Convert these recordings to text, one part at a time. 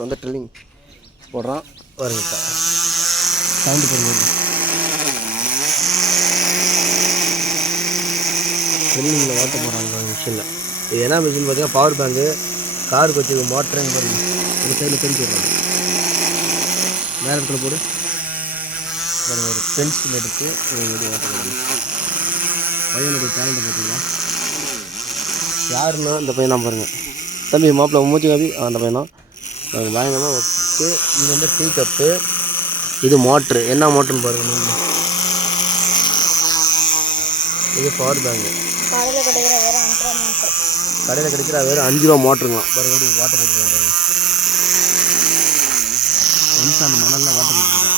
வந்து ட்ரில்லிங் போடுறான் பாருங்க. சவுண்டு பாருங்க. ட்ரில்லிங்கில் ஓட்ட போகிறாங்க மிஷினில். இது என்ன மிஷின் பார்த்தீங்கன்னா பவர் பேங்கு, காருக்கு வச்சுருக்க மோட்டருங்க பாருங்க. ஒரு சைடில் தெரிஞ்சு விடுறாங்க. வேறு இடத்துல போடு பாருங்க. ஒரு பென்சில் எடுத்து ஓட்ட போடுறாங்க. பையனுடைய டேலண்ட்டை பார்த்தீங்களா? யாருன்னா இந்த பையன் தான் பாருங்கள். தம்பி மாப்பிள்ளை மூச்சு காப்பி அந்த பையன் தான் பயங்கரமாக வச்சு. இது வந்து டீ கப்பு, இது மோட்ரு. என்ன மோட்டருன்னு பாருங்கள் நீங்கள். இது பவர் பேங்கு. கடையில் கிடைக்கிற வேறு 5 ரூபா மோட்டருங்களாம் பாருங்கள். எப்படி வாட்டர் போட்டுருக்காங்க பாருங்கள். அந்த மணலில் வாட்டர் போட்டுருக்காங்க.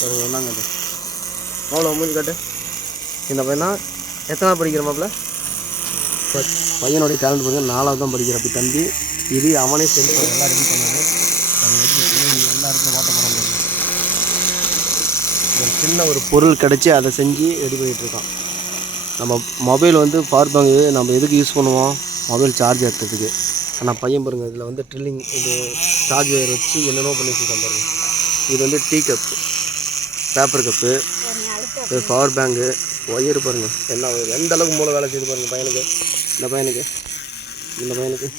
பாருங்கள் என்னங்க அது அவ்வளோ மூஞ்சி காட்டு. இந்த பையனா எத்தனை படிக்கிற மாப்பிள்ள? பையனுடைய டேலண்ட் பாருங்கள். 4வது தான் படிக்கிற அப்படி தம்பி. இது அவனே செஞ்சு எல்லாம் ரெடி பண்ணது. எல்லா இடத்துலையும் ஓட்ட போகிறாங்க. ஒரு சின்ன ஒரு பொருள் கிடச்சி அதை செஞ்சு ரெடி பண்ணிகிட்ருக்கான். நம்ம மொபைல் வந்து பவர் பேங்கு நம்ம எதுக்கு யூஸ் பண்ணுவோம்? மொபைல் சார்ஜ் ஏற்றுறதுக்கு. ஆனால் பையன் பாருங்கள் இதில் வந்து ட்ரில்லிங், இது சார்ஜ் ஒயர் வச்சு என்னென்னோ பண்ணி வச்சுருக்கான் பாருங்கள். இது வந்து டீ கப்பு, பேப்பர் கப்பு, இது பவர் பேங்கு, ஒயர் பாருங்கள். எந்த அளவுக்கு மூளை வேலை செய்து பாருங்கள் பையனுக்கு. இந்த பையனுக்கு